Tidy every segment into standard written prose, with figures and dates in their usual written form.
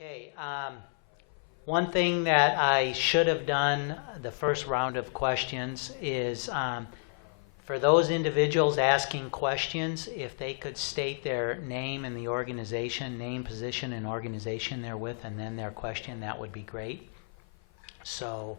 Okay, one thing that I should have done the first round of questions is for those individuals asking questions, if they could state their name and the organization, name, position, and organization they're with, and then their question, that would be great. So,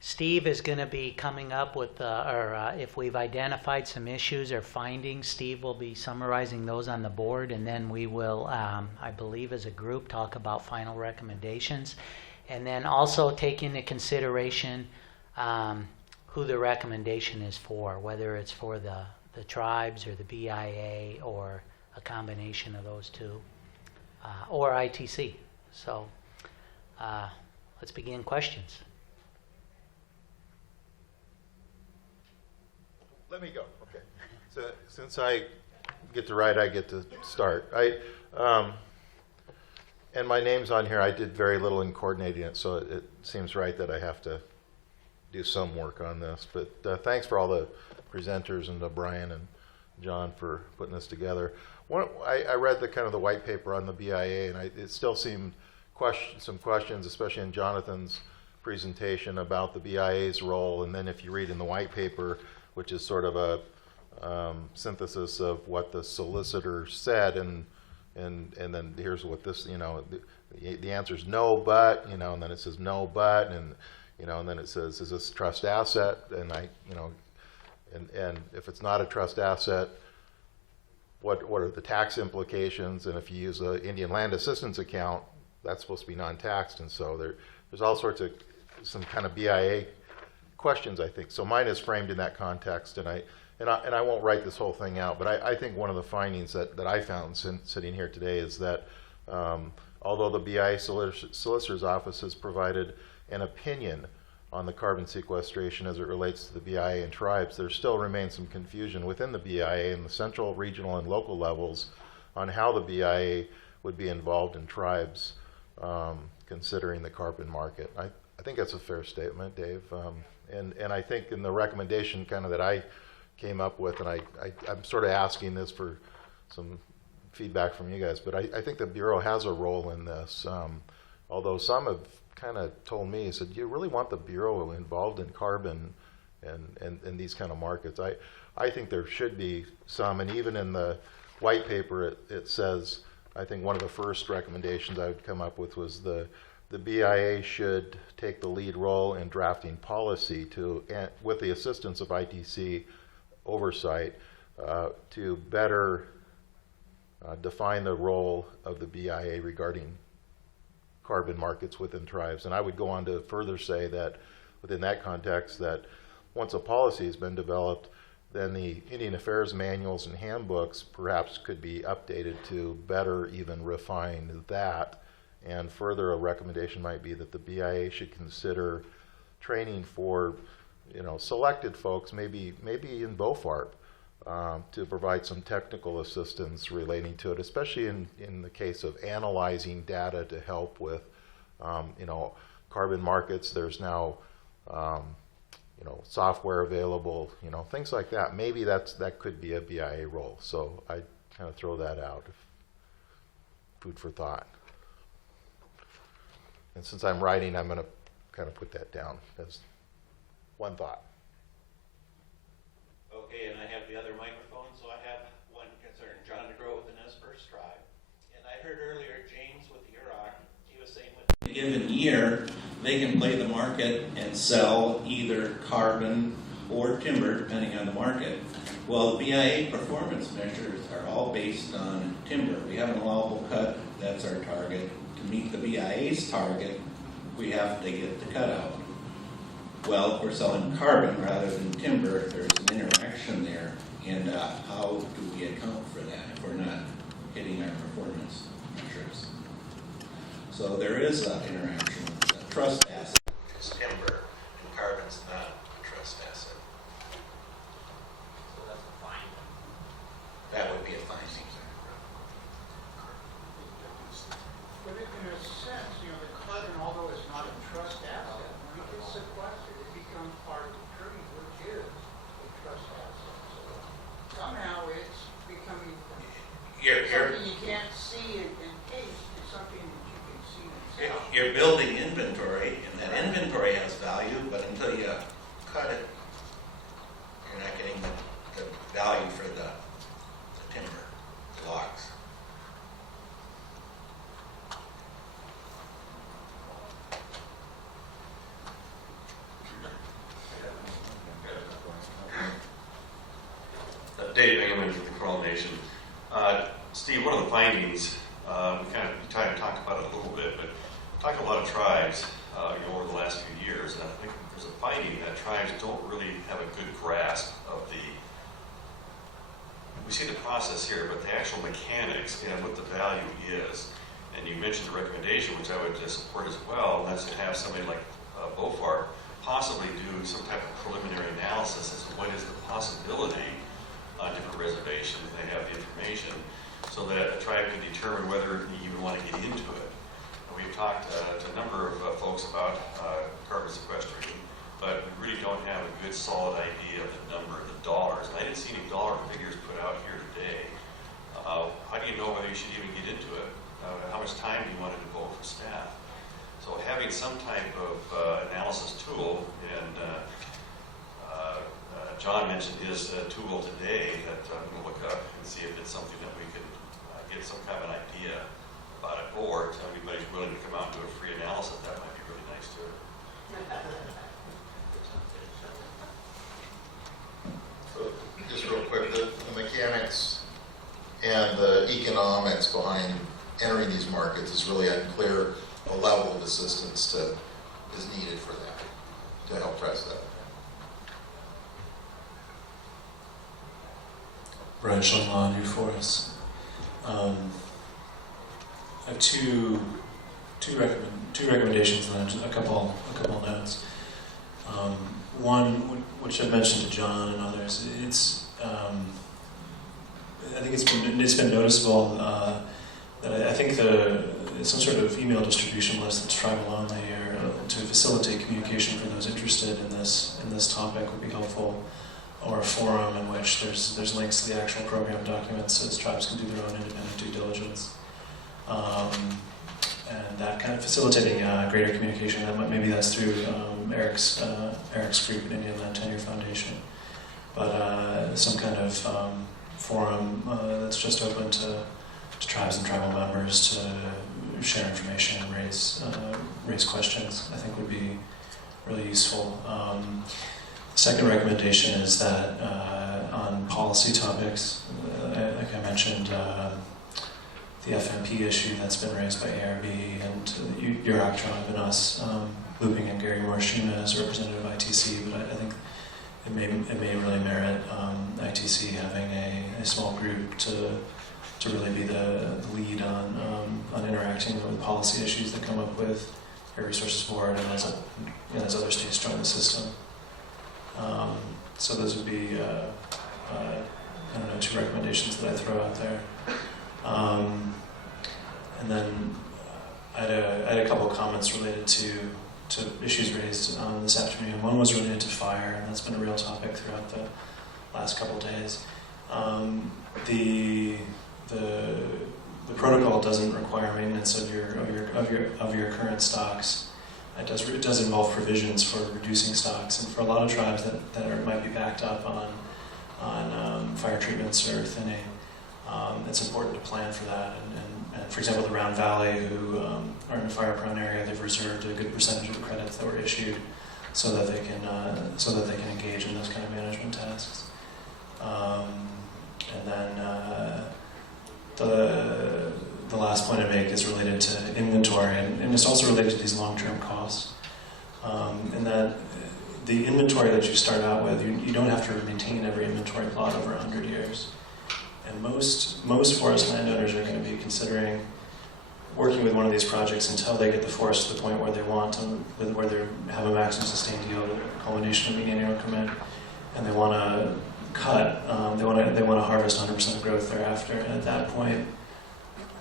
Steve is going to be coming up with, if we've identified some issues or findings, Steve will be summarizing those on the board, and then we will, I believe as a group, talk about final recommendations. And then also take into consideration who the recommendation is for, whether it's for the tribes or the BIA or a combination of those two, or ITC. So let's begin questions. Let me go. Okay. So since I get to write, I get to start. And my name's on here. I did very little in coordinating it, so it seems right that I have to do some work on this. But thanks for all the presenters and to Brian and John for putting this together. I read the kind of the white paper on the BIA, and it still seemed some questions, especially in Jonathan's presentation, about the BIA's role. And then if you read in the white paper, which is sort of a synthesis of what the solicitor said, and then here's what this, the answer is no, but, and then it says no, but, and and then it says, is this a trust asset? And and if it's not a trust asset, what are the tax implications? And if you use an Indian Land Assistance account, that's supposed to be non-taxed, and so there's all sorts of some kind of BIA questions, I think. So mine is framed in that context, and I won't write this whole thing out, but I think one of the findings that I found sitting here today is that although the BIA Solicitor's Office has provided an opinion on the carbon sequestration as it relates to the BIA and tribes, there still remains some confusion within the BIA and the central, regional, and local levels on how the BIA would be involved in tribes considering the carbon market. I think that's a fair statement, Dave. And I think in the recommendation kind of that I came up with, and I'm sort of asking this for some feedback from you guys, but I think the Bureau has a role in this. Although some have kind of told me, said, do you really want the Bureau involved in carbon and these kind of markets? I think there should be some, and even in the white paper it says, I think one of the first recommendations I would come up with was the BIA should take the lead role in drafting policy with the assistance of ITC oversight, to better define the role of the BIA regarding carbon markets within tribes. And I would go on to further say that within that context, that once a policy has been developed, then the Indian Affairs manuals and handbooks perhaps could be updated to better even refine that. And further, a recommendation might be that the BIA should consider training for, selected folks, maybe in BOFARP, to provide some technical assistance relating to it, especially in the case of analyzing data to help with, carbon markets. There's now, software available, things like that. Maybe that could be a BIA role. So I kind of throw that out. Food for thought. And since I'm writing, I'm going to kind of put that down as one thought. Okay, and I have the other microphone, so I have one concern. John DeGrow with the Nez Perce tribe. And I heard earlier James with the UROC, he was saying within a given year, they can play the market and sell either carbon or timber, depending on the market. Well, the BIA performance measures are all based on timber. We have an allowable cut, that's our target. To meet the BIA's target, we have to get the cutout. Well, if we're selling carbon rather than timber, there's an interaction there, and how do we account for that if we're not hitting our performance measures? So there is an interaction. A trust asset is timber, and carbon's not a trust asset. So that's a finding. That would be a finding. But in a sense, the carbon, although it's not a trust asset, when it gets sequestered, it becomes part of the tree, which is a trust asset. So somehow it's becoming something you can't see in taste is something that you can see in sales. you're building inventory, and that inventory has value, but until you cut it, you're not getting the value for the timber, the logs. Dave Bingham with the Coral Nation. Steve, one of the findings, we kind of tried to talk about it a little bit, but talked to a lot of tribes over the last few years, and I think there's a finding that tribes don't really have a good grasp of we see the process here, but the actual mechanics and what the value is. And you mentioned the recommendation, which I would support as well, and that's to have somebody like BOFAR possibly do some type of preliminary analysis as to what is the possibility on different reservations. They have the information so that a tribe can determine whether you even want to get into it. And we've talked to a number of folks about carbon sequestration, but we really don't have a good solid idea of the number, the dollars. And I didn't see any dollar figures put out here today. How do you know whether you should even get into it? How much time do you want to devote for staff? So having some type of analysis tool, and John mentioned his tool today that I'm going to look up and see if it's something that we could get some kind of an idea about it, or if anybody's willing to come out and do a free analysis, that might be really nice too. So, just real quick, the mechanics and the economics behind entering these markets is really unclear. A level of assistance is needed for that, to help press that. Brian Shanlaw, New Forest. I have two recommendations and then a couple notes. One, which I've mentioned to John and others, I think it's been noticeable that I think some sort of email distribution list that's tribal only, or to facilitate communication for those interested in this topic would be helpful, or a forum in which there's links to the actual program documents so as tribes can do their own independent due diligence. And that kind of facilitating greater communication. Maybe that's through Eric's group at Indian Land Tenure Foundation, but some kind of forum that's just open to tribes and tribal members to share information and raise questions, I think would be really useful. The second recommendation is that on policy topics, like I mentioned, the FMP issue that's been raised by ARB and UROC tribe and us, looping in Gary Morishima as representative of ITC, but I think it may really merit ITC having a small group to really be the lead on interacting with policy issues that come up with Air Resources Board and as other states join the system. So those would be, two recommendations that I throw out there. And then I had a couple of comments related to issues raised this afternoon. One was related to fire, and that's been a real topic throughout the last couple of days. The protocol doesn't require maintenance of your current stocks. It does involve provisions for reducing stocks, and for a lot of tribes that might be backed up on fire treatments or thinning, it's important to plan for that. And for example, the Round Valley, who are in a fire-prone area, they've reserved a good percentage of the credits that were issued so that they can engage in those kind of management tasks. And then the last point I make is related to inventory, and it's also related to these long-term costs. And that the inventory that you start out with, you don't have to maintain every inventory plot over 100 years. And most forest landowners are going to be considering working with one of these projects until they get the forest to the point where they want to, where they have a maximum sustained yield, a culmination of median annual increment, and they want to cut. They want to harvest 100% of growth thereafter. And at that point,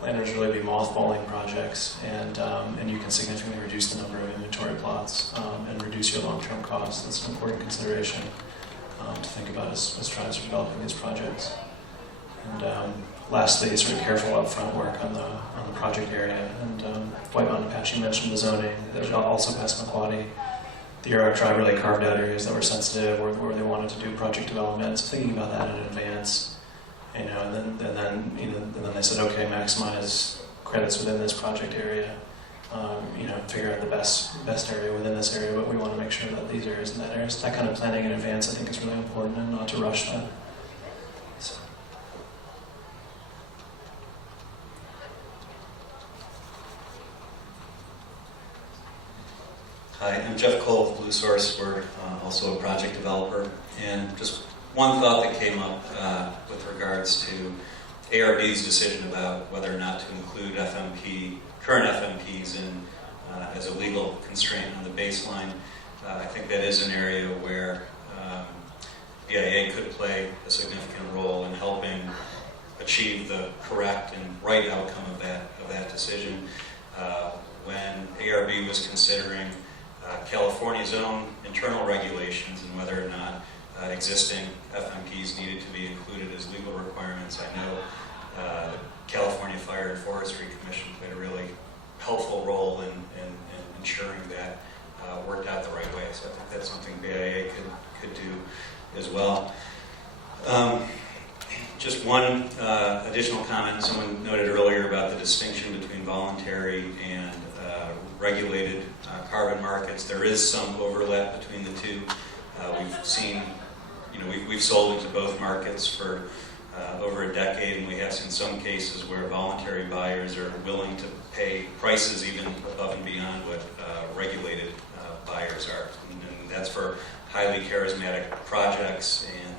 landowners really be mothballing projects, and you can significantly reduce the number of inventory plots and reduce your long-term costs. That's an important consideration to think about as tribes are developing these projects. And lastly, sort of careful upfront work on the project area. And White Mountain Apache mentioned the zoning. There's also Passamaquoddy. The Yurok tribe really carved out areas that were sensitive, where they wanted to do project development. So thinking about that in advance, and then they said, okay, maximize credits within this project area. Figure out the best area within this area, but we want to make sure that these areas and that areas, that kind of planning in advance, I think is really important, and not to rush that. So. Hi, I'm Jeff Cole of Blue Source. We're also a project developer. And just one thought that came up with regards to ARB's decision about whether or not to include current FMPs as a legal constraint on the baseline. I think that is an area where BIA could play a significant role in helping achieve the correct and right outcome of that decision. When ARB was considering California's own internal regulations and whether or not existing FMPs needed to be included as legal requirements, I know the California Fire and Forestry Commission played a really helpful role in ensuring that worked out the right way. So I think that's something BIA could do as well. Just one additional comment. Someone noted earlier about the distinction between voluntary and regulated carbon markets. There is some overlap between the two. We've seen, we've sold into both markets for over a decade, and we have seen some cases where voluntary buyers are willing to pay prices even above and beyond what regulated buyers are. And that's for highly charismatic projects, and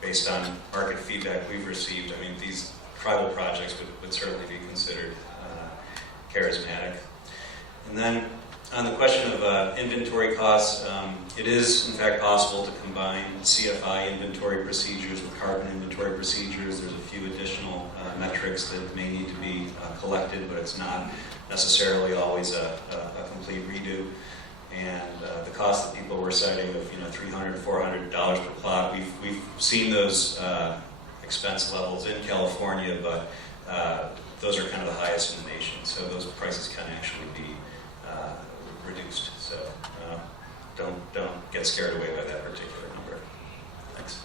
based on market feedback we've received, I mean, these tribal projects would certainly be considered charismatic. And then on the question of inventory costs, it is in fact possible to combine CFI inventory procedures with carbon inventory procedures. There's a few additional metrics that may need to be collected, but it's not necessarily always a complete redo. And the cost that people were citing of $300, $400 per plot, we've seen those expense levels in California, but those are kind of the highest in the nation. So those prices can actually be reduced. So don't get scared away by that particular number. Thanks.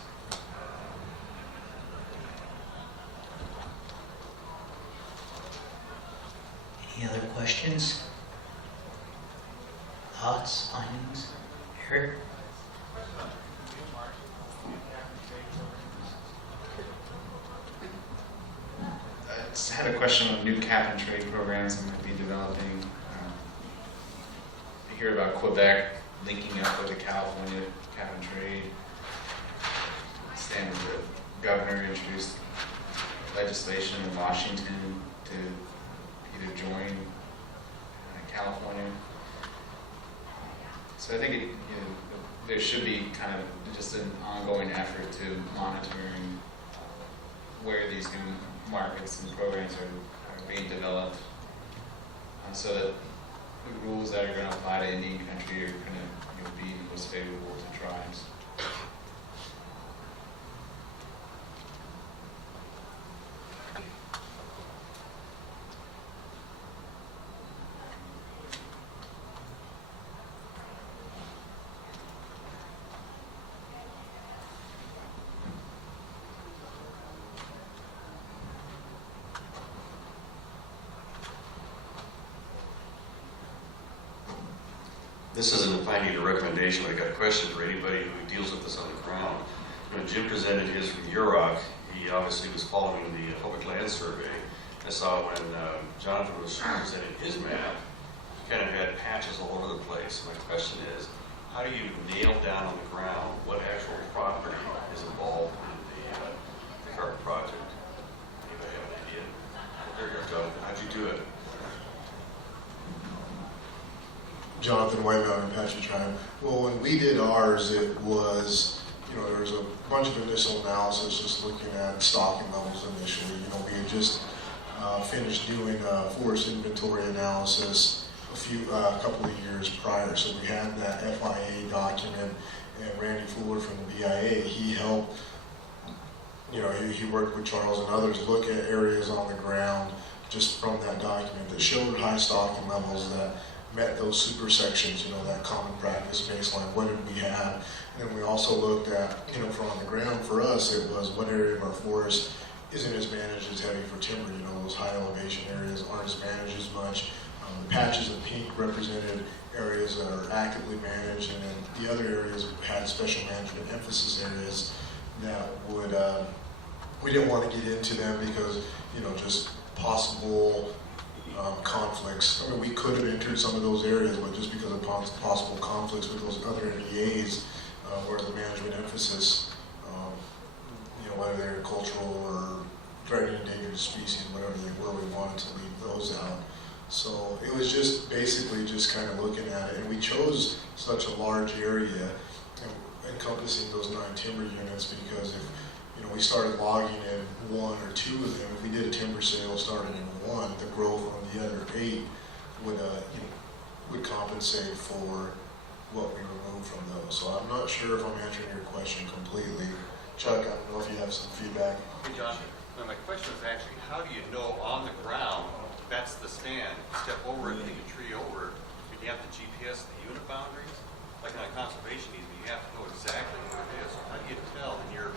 Any other questions? Thoughts, findings? Eric? I just had a question on new cap and trade programs that might be developing. I hear about Quebec linking up with the California cap and trade. Stand the governor introduced legislation in Washington to either join California. So I think there should be kind of just an ongoing effort to monitoring where these new markets and programs are being developed, so that the rules that are going to apply to Indian country are going to be most favorable to tribes. This isn't a planning or recommendation, but I got a question for anybody who deals with this on the ground. When Jim presented his from Yurok, he obviously was following the public land survey. I saw when Jonathan was presenting his map, he kind of had patches all over the place. My question is, how do you nail down on the ground what actual property is involved in the carbon project? Anybody have an idea? There you go, Jonathan. How'd you do it? Jonathan, White Mountain Apache Tribe. Well, when we did ours, it was, there was a bunch of initial analysis just looking at stocking levels initially. We had just finished doing a forest inventory analysis a couple of years prior. So we had that FIA document, and Randy Fuller from the BIA, he helped he worked with Charles and others, look at areas on the ground just from that document that showed high stocking levels that met those super sections, that common practice baseline. What did we have? And then we also looked at, from on the ground for us, it was what area of our forest isn't as managed as heavy for timber. Those high elevation areas aren't as managed as much. The patches of pink represented areas that are actively managed, and then the other areas had special management emphasis areas that would, we didn't want to get into them because, just possible conflicts. I mean, we could have entered some of those areas, but just because of possible conflicts with those other NDAs, where the management emphasis, whether they're cultural or threatened endangered species, whatever they were, we wanted to leave those out. So it was just basically just kind of looking at it, and we chose such a large area encompassing those 9 timber units because if we started logging in 1 or 2 of them, if we did a timber sale starting in 1, the growth on the other 8 would compensate for what we removed from those. So I'm not sure if I'm answering your question completely. Chuck, I don't know if you have some feedback. Hey, John. My question is actually, how do you know on the ground that's the stand? Step over it, take a tree over it. Do you have the GPS, the unit boundaries? Like in a conservation easement, you have to know exactly where it is. How do you tell in your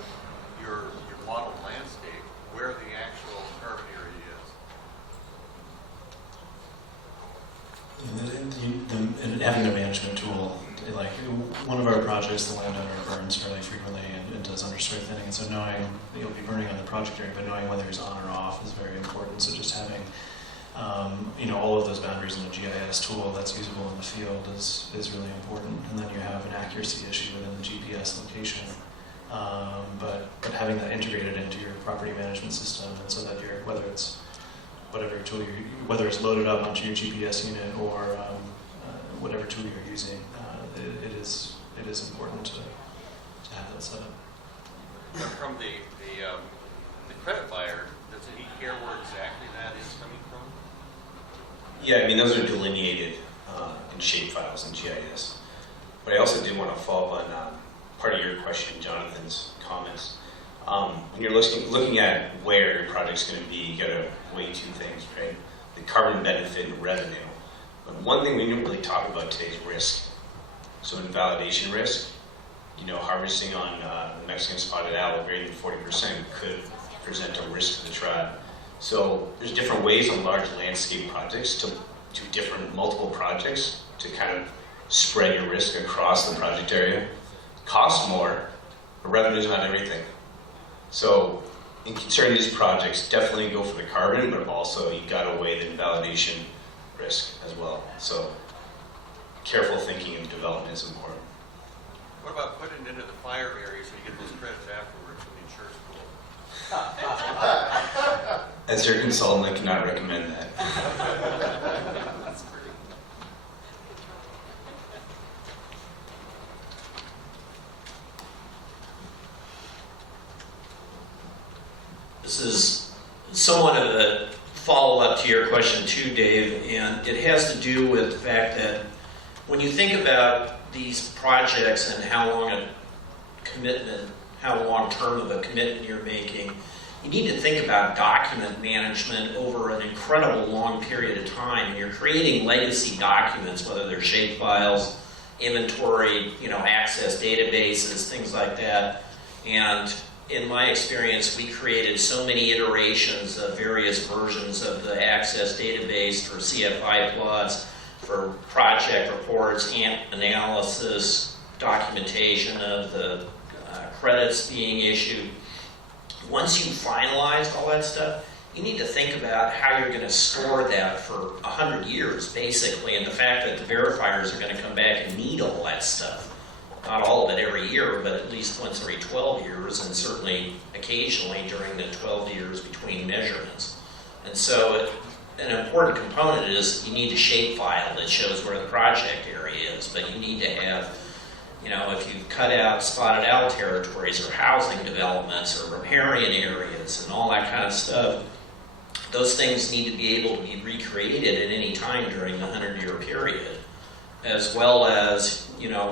model landscape where the actual carbon area is? And having a management tool, like one of our projects, the landowner burns fairly frequently and does understory thinning, and so knowing you'll be burning on the project area, but knowing whether it's on or off is very important. So just having all of those boundaries in a GIS tool that's usable in the field is really important. And then you have an accuracy issue within the GPS location. But having that integrated into your property management system, and so that whether it's whatever tool whether it's loaded up onto your GPS unit or whatever tool you're using, it is important to have that set up. From the credit buyer, does he care where exactly that is coming from? Yeah, I mean, those are delineated in shapefiles and GIS. But I also did want to follow up on part of your question, Jonathan's comments. When you're looking at where your project's going to be, you got to weigh 2 things, right? The carbon benefit and revenue. But one thing we didn't really talk about today is risk. So invalidation risk, harvesting on the Mexican spotted owl greater than 40% could present a risk to the tribe. So there's different ways on large landscape projects to do multiple projects to kind of spread your risk across the project area. Costs more, but revenue is not everything. So in considering these projects, definitely go for the carbon, but also you got to weigh the invalidation risk as well. So careful thinking in development is important. What about putting it into the fire area so you get those credits afterwards from the insurance pool? As your consultant, I cannot recommend that. That's pretty. This is somewhat of a follow-up to your question too, Dave, and it has to do with the fact that when you think about these projects and how long term of a commitment you're making, you need to think about document management over an incredible long period of time. You're creating legacy documents, whether they're shapefiles, inventory, access databases, things like that. And in my experience, we created so many iterations of various versions of the access database for CFI plots, for project reports, and analysis, documentation of the credits being issued. Once you've finalized all that stuff, you need to think about how you're going to store that for 100 years, basically, and the fact that the verifiers are going to come back and need all that stuff. Not all of it every year, but at least once every 12 years, and certainly occasionally during the 12 years between measurements. And so an important component is you need a shapefile that shows where the project area is, but you need to have, if you've cut out spotted owl territories or housing developments or riparian areas and all that kind of stuff, those things need to be able to be recreated at any time during the 100-year period, as well as,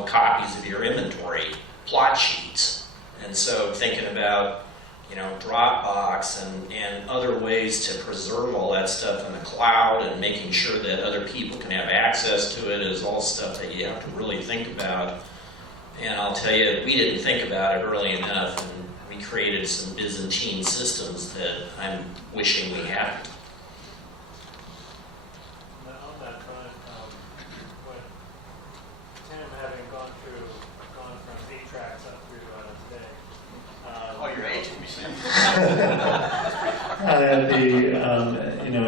copies of your inventory plot sheets. And so thinking about, Dropbox and other ways to preserve all that stuff in the cloud, and making sure that other people can have access to it is all stuff that you have to really think about. And I'll tell you, we didn't think about it early enough, and we created some Byzantine systems that I'm wishing we hadn't. On that front, when Tim, having gone from 8 tracks up through today. Oh, you're aging me, Sam.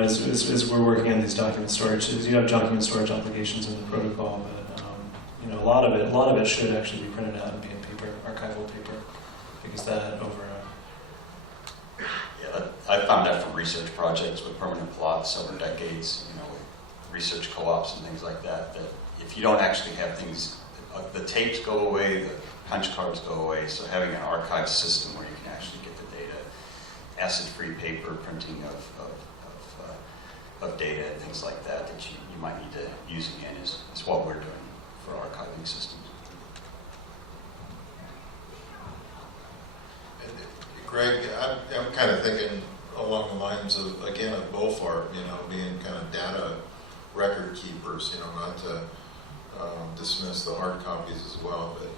As we're working on these document storage, you have document storage applications in the protocol, but a lot of it should actually be printed out and be in paper, archival paper, because that over. Yeah, I found that from research projects with permanent plots over decades, with research co-ops and things like that, that if you don't actually have things, the tapes go away, the punch cards go away, so having an archive system where you can actually get the data, acid-free paper printing of data and things like that you might need to use again is what we're doing for archiving systems. Greg, I'm kind of thinking along the lines of, again, of BOFARP, being kind of data record keepers, not to dismiss the hard copies as well, but,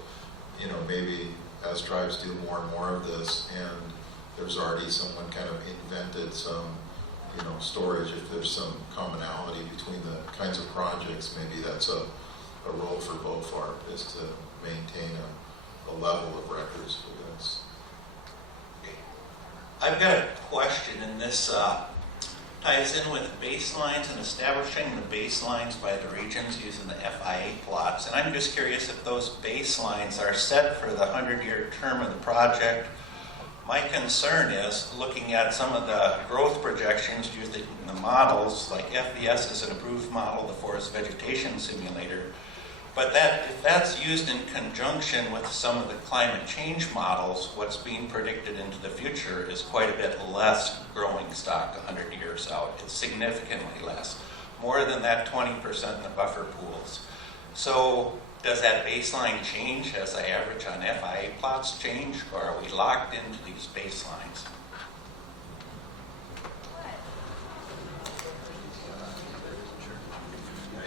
maybe as tribes do more and more of this, and there's already someone kind of invented some, storage, if there's some commonality between the kinds of projects, maybe that's a role for BOFARP, is to maintain a level of records for this. I've got a question, and this ties in with baselines and establishing the baselines by the regions using the FIA plots. And I'm just curious if those baselines are set for the 100-year term of the project. My concern is looking at some of the growth projections using the models, like FVS is an approved model, the Forest Vegetation Simulator. But if that's used in conjunction with some of the climate change models, what's being predicted into the future is quite a bit less growing stock 100 years out. It's significantly less, more than that 20% in the buffer pools. So does that baseline change as the average on FIA plots change, or are we locked into these baselines?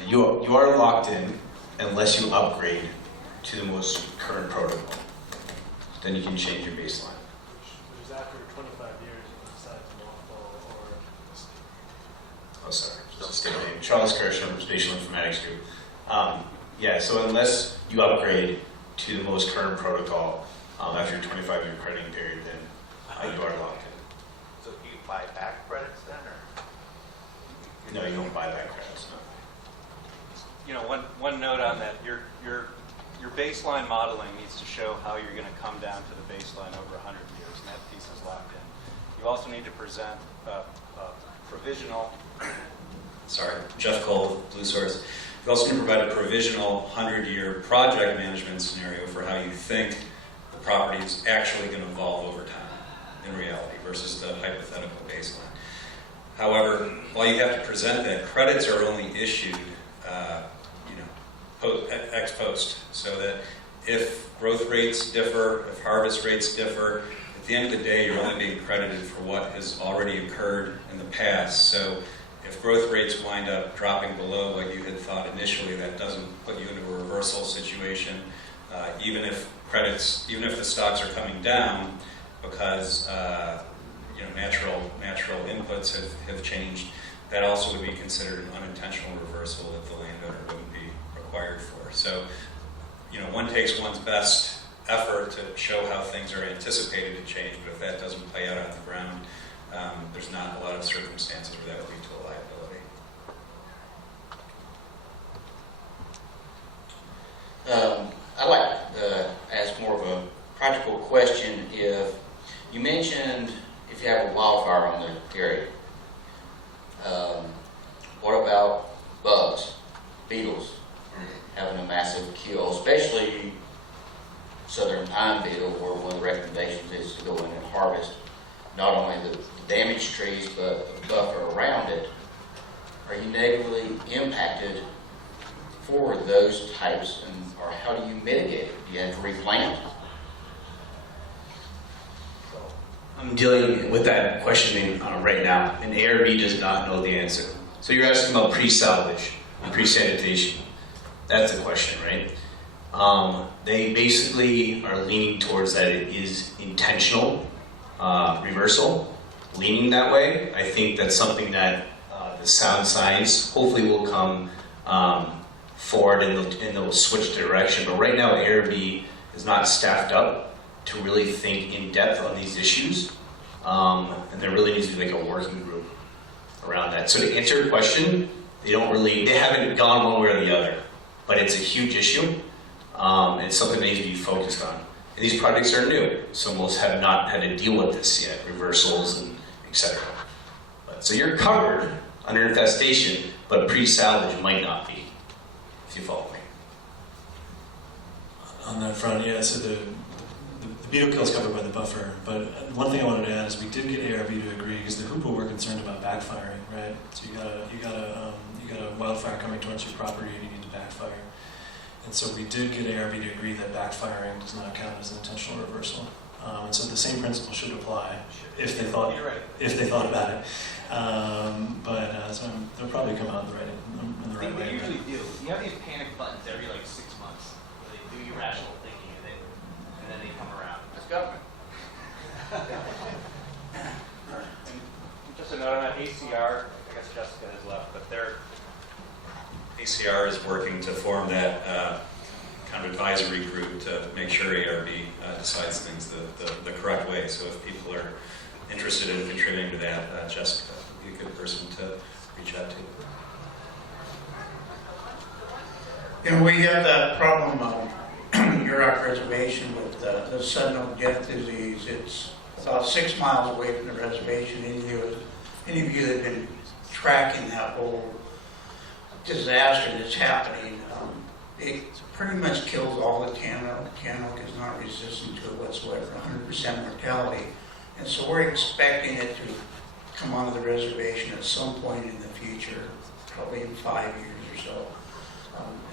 You are locked in unless you upgrade to the most current protocol. Then you can change your baseline. Which is after 25 years if you decide to mothball or... Oh, sorry. State name. Charles Kirsham, Spatial Informatics Group. Yeah, so unless you upgrade to the most current protocol after your 25-year crediting period, then you are locked in. So do you buy back credits then, or? No, you don't buy back credits, no. One note on that, your baseline modeling needs to show how you're going to come down to the baseline over 100 years, and that piece is locked in. You also need to present provisional. Sorry, Jeff Cole, Blue Source. You also need to provide a provisional 100-year project management scenario for how you think the property is actually going to evolve over time in reality versus the hypothetical baseline. However, while you have to present that, credits are only issued ex post, so that if growth rates differ, if harvest rates differ, at the end of the day, you're only being credited for what has already occurred in the past. So if growth rates wind up dropping below what you had thought initially, that doesn't put you into a reversal situation. Even if the stocks are coming down because natural inputs have changed, that also would be considered an unintentional reversal that the landowner wouldn't be required for. So, one takes one's best effort to show how things are anticipated to change, but if that doesn't play out on the ground, there's not a lot of circumstances where that would lead to a liability. I'd like to ask more of a practical question. If you mentioned if you have a wildfire on the area, what about bugs, beetles, having a massive kill, especially southern pine beetle, where one of the recommendations is to go in and harvest not only the damaged trees, but the buffer around it. Are you negatively impacted for those types, or how do you mitigate it? Do you have to replant? I'm dealing with that questioning right now, and ARB does not know the answer. So you're asking about pre-salvage and pre-sanitation. That's the question, right? They basically are leaning towards that it is intentional reversal, leaning that way. I think that's something that the sound science hopefully will come forward and they'll switch direction. But right now, ARB is not staffed up to really think in depth on these issues. And there really needs to be like a working group around that. So to answer your question, they haven't gone one way or the other, but it's a huge issue. It's something that needs to be focused on. And these projects are new, so most have not had to deal with this yet, reversals and etc. So you're covered under infestation, but pre-salvage might not be, if you follow me. On that front, yeah, so the beetle kill is covered by the buffer, but one thing I wanted to add is we did get ARB to agree because the Hoopa were concerned about backfiring, right? So you got a wildfire coming towards your property and you need to backfire. And so we did get ARB to agree that backfiring does not count as an intentional reversal. And so the same principle should apply if they thought about it. So they'll probably come out in the right way. They usually do. You have these panic buttons every like 6 months where they do irrational thinking and then they come around. That's government. And just a note on ACR, I guess Jessica has left, but they're ACR is working to form that kind of advisory group to make sure ARB decides things the correct way. So if people are interested in contributing to that, Jessica would be a good person to reach out to. We have that problem on Yurok Reservation with the sudden death disease. It's about 6 miles away from the reservation. Any of you that have been tracking that whole disaster that's happening, it pretty much kills all the Tannock. Tannock is not resistant to it whatsoever, 100% mortality. And so we're expecting it to come onto the reservation at some point in the future, probably in 5 years or so.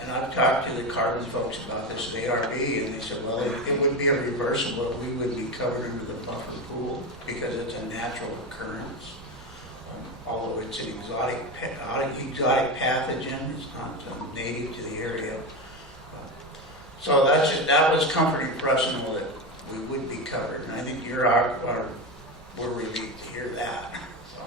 And I've talked to the carbon folks about this at ARB, and they said, well, it would be a reversal, but we would be covered under the buffer pool because it's a natural occurrence. Although it's an exotic pathogen, it's not native to the area. So that was comforting for us to know that we would be covered, and I think we're relieved to hear that. So.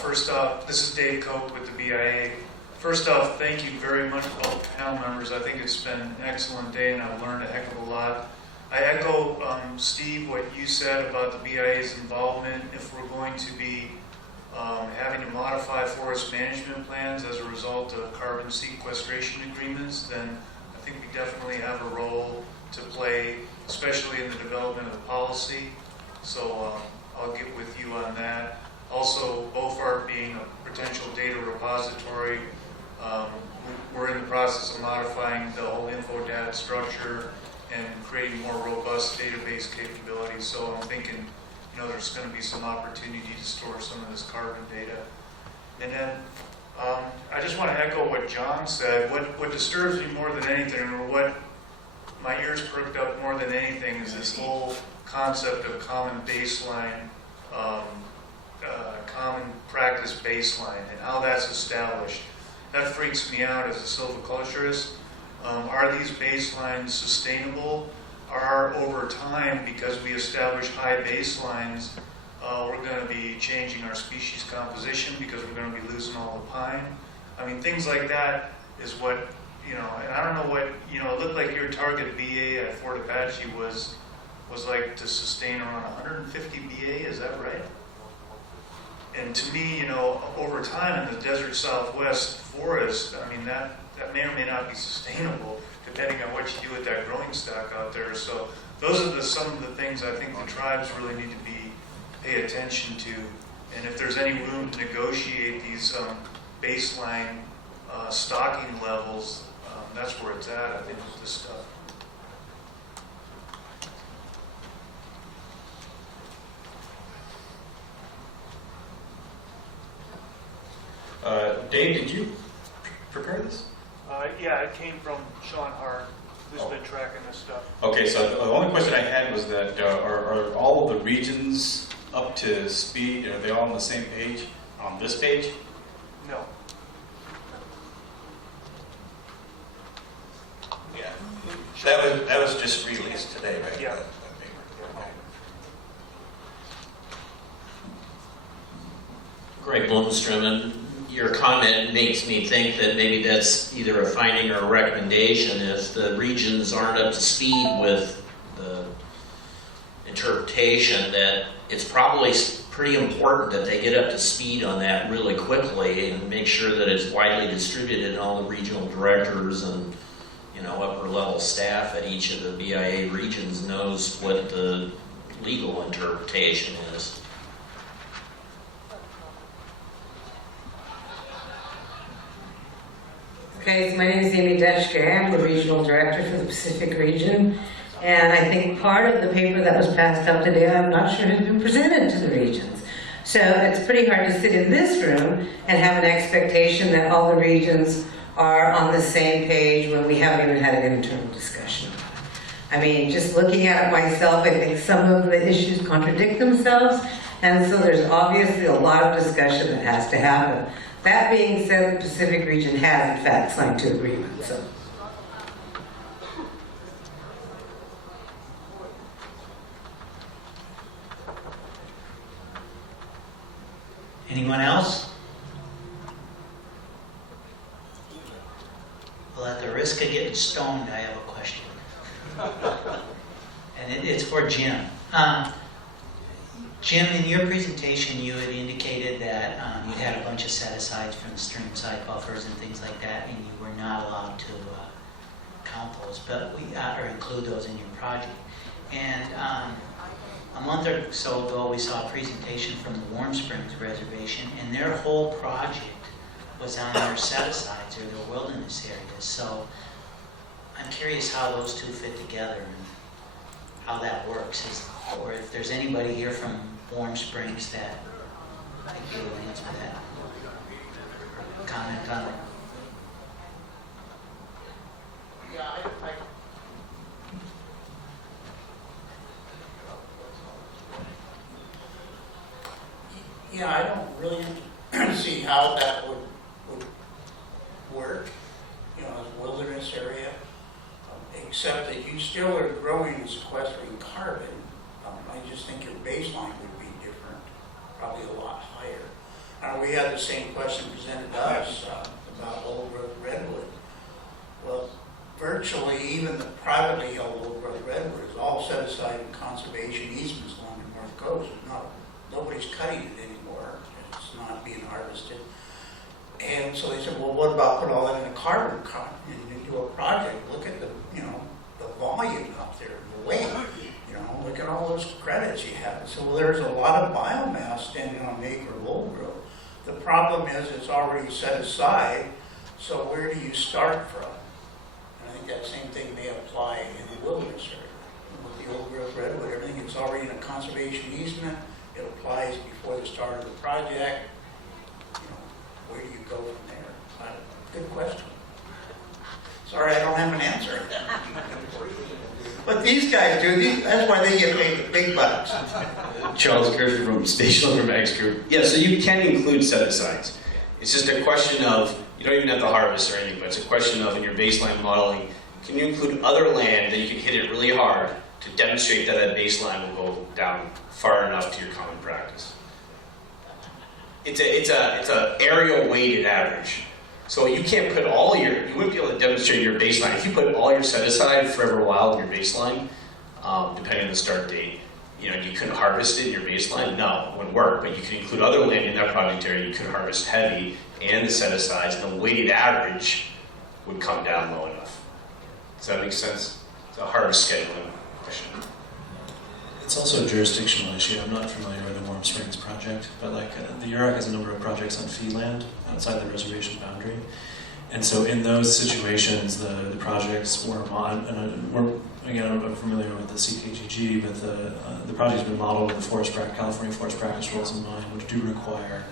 First off, this is Dave Cope with the BIA. First off, thank you very much to all the panel members. I think it's been an excellent day and I've learned a heck of a lot. I echo, Steve, what you said about the BIA's involvement. If we're going to be having to modify forest management plans as a result of carbon sequestration agreements, then I think we definitely have a role to play, especially in the development of the policy. So I'll get with you on that. Also, BOFART being a potential data repository, we're in the process of modifying the whole info data structure and creating more robust database capabilities. So I'm thinking, there's going to be some opportunity to store some of this carbon data. And then I just want to echo what John said. What disturbs me more than anything, or what my ears perked up more than anything, is this whole concept of common baseline, common practice baseline, and how that's established. That freaks me out as a silviculturist. Are these baselines sustainable? Are over time, because we establish high baselines, we're going to be changing our species composition because we're going to be losing all the pine? I mean, things like that is what, and I don't know what, it looked like your target BA at Fort Apache was like to sustain around 150 BA, is that right? And to me, over time in the desert Southwest forest, I mean, that may or may not be sustainable depending on what you do with that growing stock out there. So those are some of the things I think the tribes really need to pay attention to. And if there's any room to negotiate these baseline stocking levels, that's where it's at, I think, with this stuff. Dave, did you prepare this? Yeah, it came from Sean Hart, who's been tracking this stuff. Okay, so the only question I had was that are all of the regions up to speed? Are they all on the same page on this page? No. Yeah, that was just released today, right? Yeah. That paper. Okay. Greg Blomstrom, and your comment makes me think that maybe that's either a finding or a recommendation. If the regions aren't up to speed with the interpretation, that it's probably pretty important that they get up to speed on that really quickly and make sure that it's widely distributed and all the regional directors and upper level staff at each of the BIA regions knows what the legal interpretation is. Okay, so my name is Amy Deschke. I'm the regional director for the Pacific region. And I think part of the paper that was passed out today, I'm not sure has been presented to the regions. So it's pretty hard to sit in this room and have an expectation that all the regions are on the same page when we haven't even had an internal discussion. I mean, just looking at it myself, I think some of the issues contradict themselves, and so there's obviously a lot of discussion that has to happen. That being said, the Pacific region has in fact signed 2 agreements. So. Anyone else? Well, at the risk of getting stoned, I have a question. And it's for Jim. Jim, in your presentation, you had indicated that you had a bunch of set-asides from the stream side buffers and things like that, and you were not allowed to count those, but or include those in your project. And a month or so ago, we saw a presentation from the Warm Springs Reservation, and their whole project was on their set-asides or their wilderness areas. So I'm curious how those two fit together and how that works, or if there's anybody here from Warm Springs that might be able to answer that, or comment on it. Yeah, I don't really see how that would work, as a wilderness area, except that you still are growing and sequestering carbon. I just think your baseline would be different, probably a lot higher. We had the same question presented to us about old growth redwood. Well, virtually even the privately held old growth redwood is all set aside in conservation easements along the north coast. Nobody's cutting it anymore. It's not being harvested. And so they said, well, what about put all that in a carbon and do a project? Look at the volume out there, the weight. Look at all those credits you have. So there's a lot of biomass standing on an acre of old growth. The problem is it's already set aside. So where do you start from? And I think that same thing may apply in the wilderness area. With the old growth redwood, everything is already in a conservation easement. It applies before the start of the project. Where do you go from there? Good question. Sorry, I don't have an answer. But these guys do. That's why they get paid the big bucks. Charles Kirschner from Spatial Informatics Group. Yeah, so you can include set-asides. It's just a question of, you don't even have to harvest or anything, but it's a question of, in your baseline modeling, can you include other land that you can hit it really hard to demonstrate that that baseline will go down far enough to your common practice? It's a aerial weighted average. So you can't put you wouldn't be able to demonstrate your baseline. If you put all your set aside forever wild in your baseline, depending on the start date, you couldn't harvest it in your baseline. No, it wouldn't work. But you could include other land in that project area. You could harvest heavy and the set asides, and the weighted average would come down low enough. Does that make sense? It's a harvest scheduling question. It's also a jurisdictional issue. I'm not familiar with the Warm Springs project, but the URAC has a number of projects on fee land outside the reservation boundary. And so in those situations, the projects were again, I'm familiar with the CKGG, but the project's been modeled with the California Forest Practice Rules in mind, which do require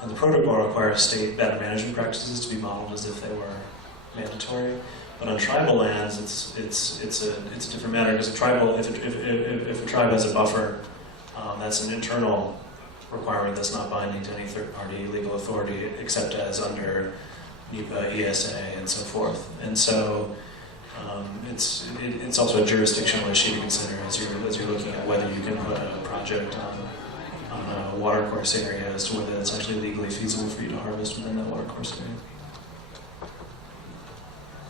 And the protocol requires state data management practices to be modeled as if they were mandatory. But on tribal lands, it's a different matter, because if a tribe has a buffer, that's an internal requirement that's not binding to any third-party legal authority, except as under NEPA, ESA, and so forth. And so it's also a jurisdictional issue to consider as you're looking at whether you can put a project on a watercourse area, as to whether it's actually legally feasible for you to harvest within that watercourse area.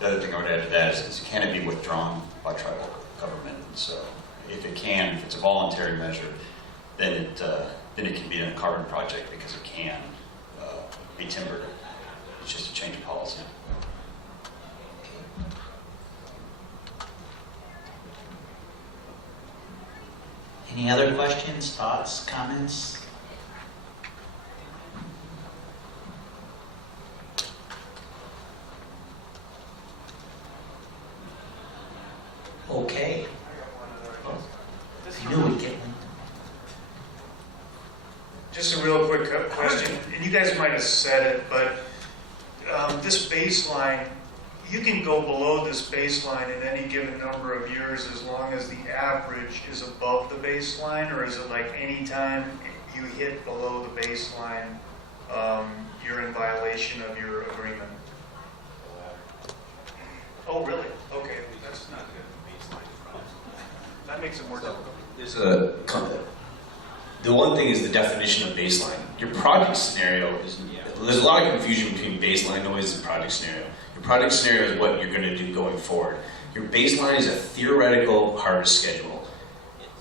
The other thing I would add to that is can it be withdrawn by tribal government? So if it can, if it's a voluntary measure, then it can be a carbon project because it can be timbered. It's just a change of policy. Any other questions, thoughts, comments? Okay. I knew we'd get one. Just a real quick question, and you guys might have said it, but this baseline, you can go below this baseline in any given number of years as long as the average is above the baseline, or is it like any time you hit below the baseline, you're in violation of your agreement? Oh, really? Okay, that's not good. That makes it more difficult. The one thing is the definition of baseline. Your project scenario is, there's a lot of confusion between baseline noise and project scenario. Your project scenario is what you're going to do going forward. Your baseline is a theoretical harvest schedule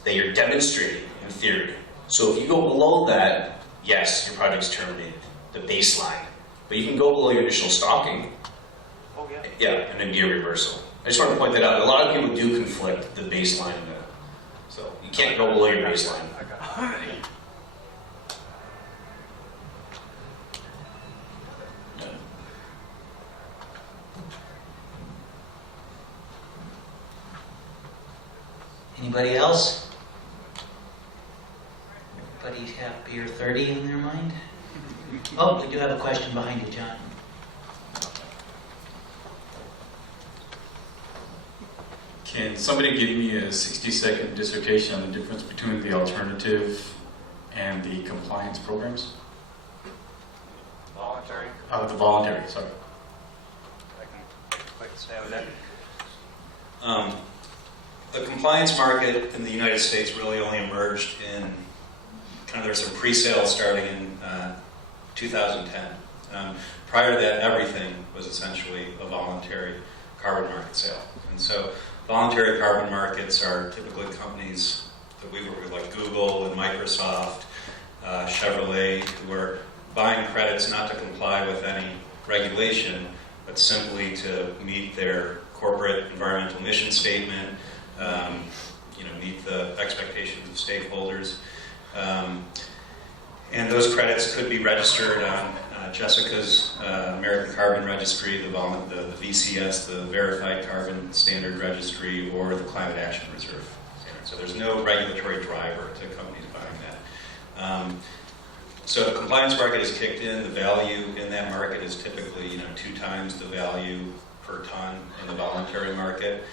that you're demonstrating in theory. So if you go below that, yes, your project's terminated, the baseline. But you can go below your initial stocking, Oh, yeah. yeah, and then be a reversal. I just want to point that out. A lot of people do conflict the baseline and the, so you can't go below your baseline. Anybody else? Anybody have beer 30 in their mind? Oh, we do have a question behind you, John. Can somebody give me a 60-second dissertation on the difference between the alternative and the compliance programs? Voluntary. The voluntary, sorry. I can quick stab at that. The compliance market in the United States really only emerged in, kind of there's some pre-sales starting in 2010. Prior to that, everything was essentially a voluntary carbon market sale. And so voluntary carbon markets are typically companies that we work with, like Google and Microsoft, Chevrolet, who are buying credits not to comply with any regulation, but simply to meet their corporate environmental mission statement, meet the expectations of stakeholders. And those credits could be registered on Jessica's American Carbon Registry, the VCS, the Verified Carbon Standard Registry, or the Climate Action Reserve. So there's no regulatory driver to companies buying that. So the compliance market is kicked in. The value in that market is typically 2 times the value per ton in the voluntary market.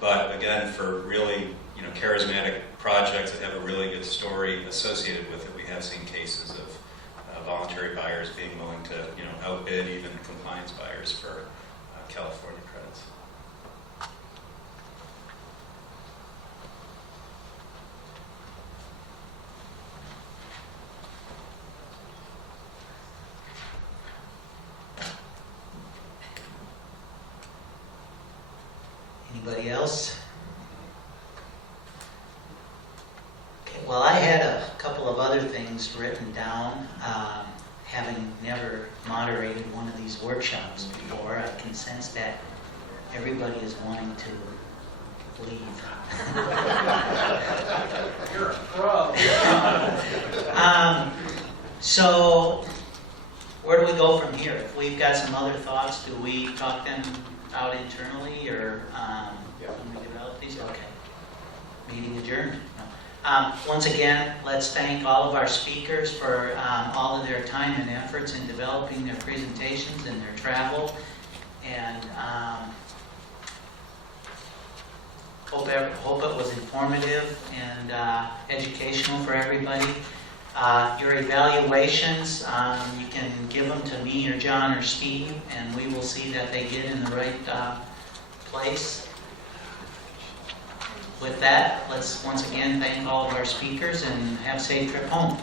But again, for really charismatic projects that have a really good story associated with it, we have seen cases of voluntary buyers being willing to outbid even compliance buyers for California credits. Anybody else? Okay, well, I had a couple of other things written down. Having never moderated one of these workshops before, I can sense that everybody is wanting to leave. You're a pro. So, where do we go from here? If we've got some other thoughts, do we talk them out internally, or when we develop these? Okay. Meeting adjourned? No. Once again, let's thank all of our speakers for all of their time and efforts in developing their presentations and their travel. And hope it was informative and educational for everybody. Your evaluations, you can give them to me or John or Steve, and we will see that they get in the right place. With that, let's once again thank all of our speakers and have a safe trip home.